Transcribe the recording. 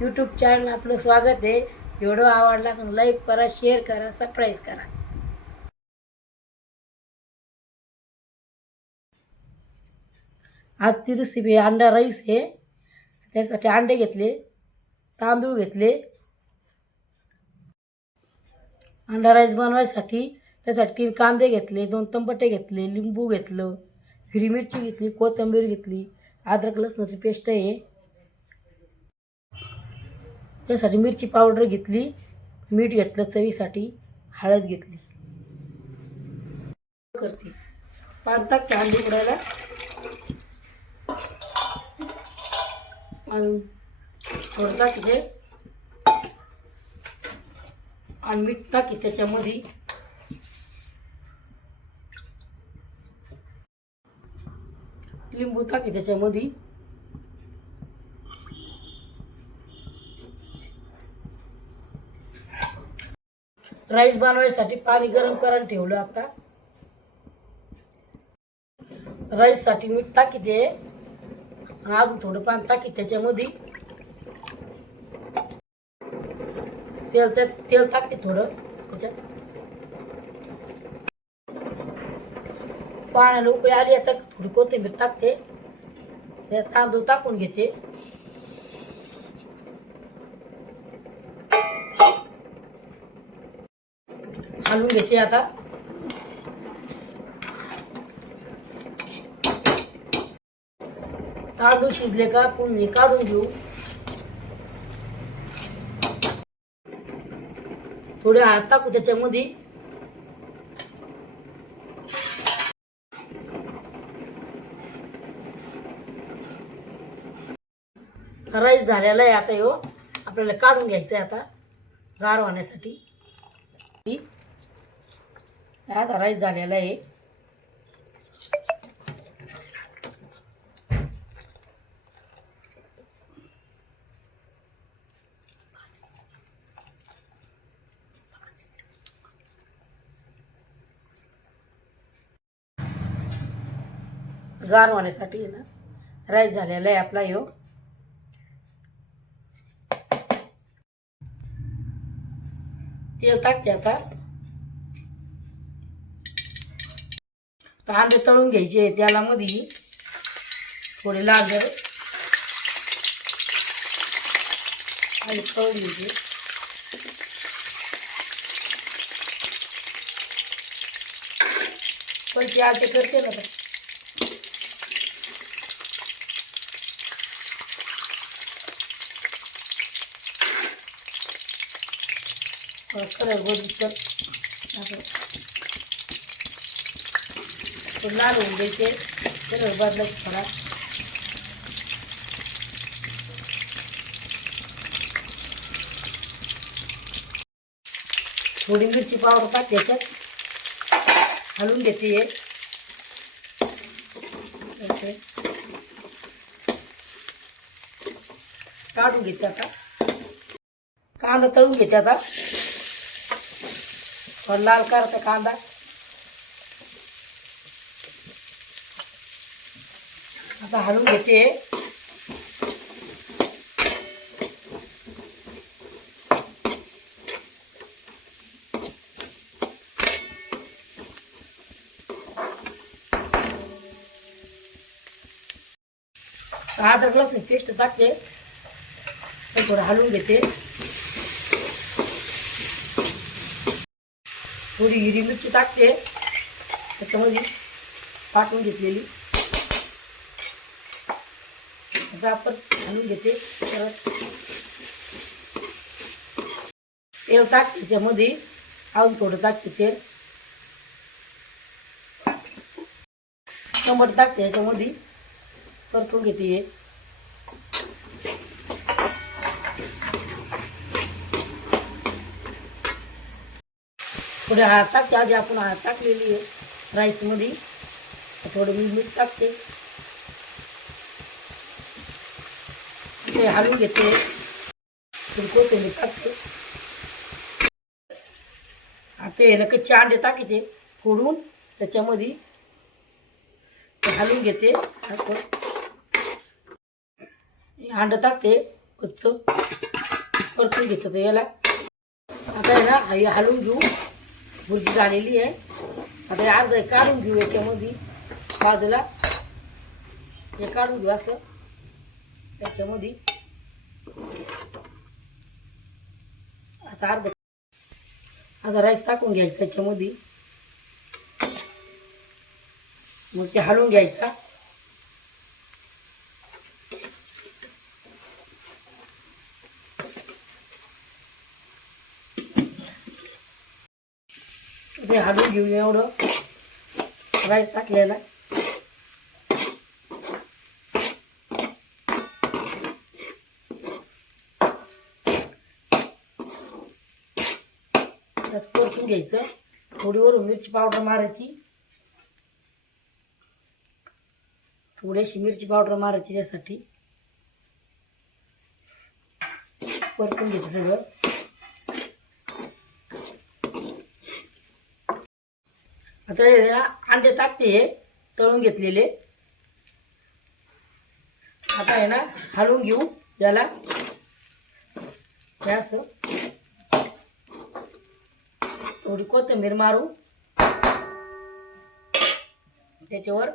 YouTube channel आपलं स्वागत आहे। व्हिडिओ आवडला तर लाईक करा, शेअर करा, सबस्क्राईब करा। आजची रेसिपी अंडा राईस आहे। त्यासाठी अंडे घेतले, तांदूळ घेतले। अंडा राईस बनवायसाठी त्यासाठी 3 कांदे घेतले, 2 टमाटे घेतले, लिंबू घेतलं, हिरवी मिरची घेतली, कोथिंबीर घेतली, अद्रक लसणाची पेस्ट आहे। त्यासाठी मिरची पावडर घेतली, मीठ घेतलं चवीसाठी, हळद घेतली। करते 5 टाक कांदे उकडायला आणि थोडं टाकते आणि मीठ टाकी त्याच्यामध्ये। लिंबू टाकी त्याच्यामध्ये। राईस बनवायसाठी पाणी गरम करायला ठेवलं। आता राईस साठी मीठ टाकीते आणि अजून थोडं पाणी टाकी त्याच्यामध्ये। तेल टाकते थोडं त्याच्यात। पाण्याला उकळी आली आता थोडी कोथिंबीर टाकते, त्यात तांदूळ टाकून घेते। हलवून घेते आता। तांदूळ शिजले का पुन्हा काढून घेऊ। थोडे हात टाकू त्याच्यामध्ये। राईस झालेला आहे आता। ह्यो आपल्याला काढून घ्यायचा आहे आता गार होण्यासाठी। असा राईस झालेला आहे। गार होण्यासाठी ना राईस झालेला आहे आपला ह्यो। तेल टाकते आता। कांदे तळून घ्यायचे तेलामध्ये थोडे लालसर आणि तळून घ्यायचे। पण ते आटे करते ना कलर गोल्डन लाल होऊन द्यायचे। कलर बदलायचे थोडा। थोडी मिरची पावडर टाक त्याच्यात, हलवून घेते। काढून घेते आता। कांदा तळून घेते आता। थोडा लाल करायचा कांदा। आता हलवून घेते। अद्रक लसूण पेस्ट टाकते, थोडं हलवून घेते। थोडी हिरवी मिरची टाकते त्याच्यामध्ये टाकून घेतलेली। आता आपण हलवून घेते। तेल टाकते त्याच्यामध्ये, अजून थोडं टाकते तेल। टमाटर टाकते याच्यामध्ये, परतून घेते। थोडे हळद टाकते, आधी आपण हळद टाकलेली आहे राईसमध्ये। थोडं मीठ टाकते, ते हलवून घेते। थोडी कोथिंबीर टाकते। आता याला कच्चे अंडे टाकते फोडून त्याच्यामध्ये, हलवून घेते। अंडं टाकते कच्चं। परतून घेतो याला. आता आहे ना हे हलवून घेऊ. भुर्जी झालेली आहे. आता हे अर्ध काढून घेऊ याच्यामध्ये बाजूला. हे काढून घेऊ असं याच्यामध्ये असं अर्ध. असा राईस टाकून घ्यायचा त्याच्यामध्ये. मग ते हलवून घ्यायचा. ते हलवून घेऊ एवढं राईस टाकलेला. परतून घ्यायचं. थोडी वरून मिरची पावडर मारायची. थोडीशी मिरची पावडर मारायची त्यासाठी. परतून घ्यायचं सगळं. आता हे अंडे टाकते हे तळून घेतलेले. आता आहे ना हलवून घेऊ याला. हे असं थोडी कोथिंबीर मारू त्याच्यावर.